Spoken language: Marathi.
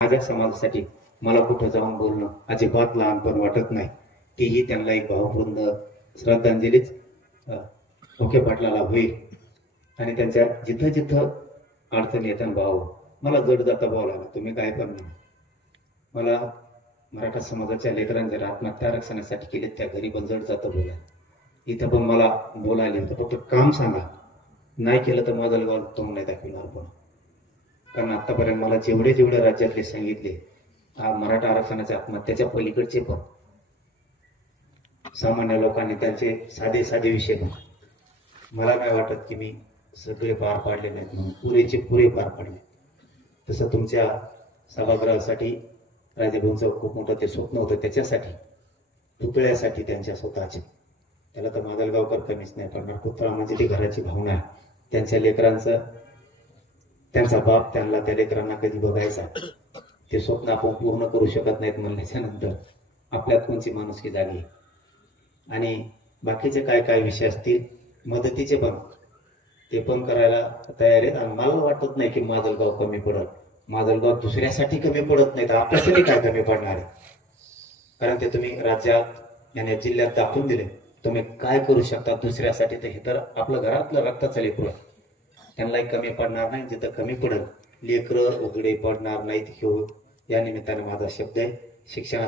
माझ्या समाजासाठी मला कुठं जाऊन बोलणं अजिबात लहानपण वाटत नाही. तीही त्यांना एक भावपूर्ण श्रद्धांजलीच मुख्य पाटलाला होईल. आणि त्यांच्या जिथं जिथं अडचणी येतात भाऊ, मला जड जाता भाऊ लागला, तुम्ही काय पण म्हणा. मला मराठा समाजाच्या लेकरांच्या आत्महत्या आरक्षणासाठी केले त्या घरी पण जड जातं बोला. इथं पण मला बोलायला होतं, फक्त काम सांगा, नाही केलं तर माझं गाव तोंड नाही दाखवणार. पण कारण आतापर्यंत मला जेवढे जेवढे राज्यातले सांगितले मराठा आरक्षणाच्या आत्महत्याच्या पलीकडचे पण सामान्य लोकांनी त्यांचे साधे साधे विषय पण मला काय वाटत की मी सगळे पार पाडले नाहीत, म्हणून पुरेचे पुरे पार पाडले. तसं तुमच्या सभागृहासाठी राजेभाऊंचं खूप मोठं ते स्वप्न होतं, त्याच्यासाठी पुतळ्यासाठी त्यांच्या स्वतःचे, त्याला तर माजलगावकर कमीच नाही करणार. पुतळा म्हणजे ती घराची भावना आहे. त्यांच्या लेकरांचं, त्यांचा बाप त्यांना त्या लेकरांना कधी बघायचा, ते स्वप्न आपण पूर्ण करू शकत नाहीत म्हणल्याच्या नंतर आपल्यात कोणची माणुसकी जागी. आणि बाकीचे काय काय विषय असतील मदतीचे पण, ते पण करायला तयार आहेत. आणि मला वाटत नाही की माजलगाव कमी पडत. माजलगाव दुसऱ्यासाठी कमी पडत नाही तर आपल्यासाठी काय कमी पडणार आहे. कारण ते तुम्ही राज्यात आणि जिल्ह्यात दाखवून दिले तुम्ही काय करू शकता दुसऱ्यासाठी. तर हे तर आपलं घरातलं रक्ताचं लेकरं, त्यांनाही कमी पडणार नाही. जिथं कमी पडेल लेकरं उघडे पडणार नाहीत. या निमित्ताने माझा शब्द आहे शिक्षणासाठी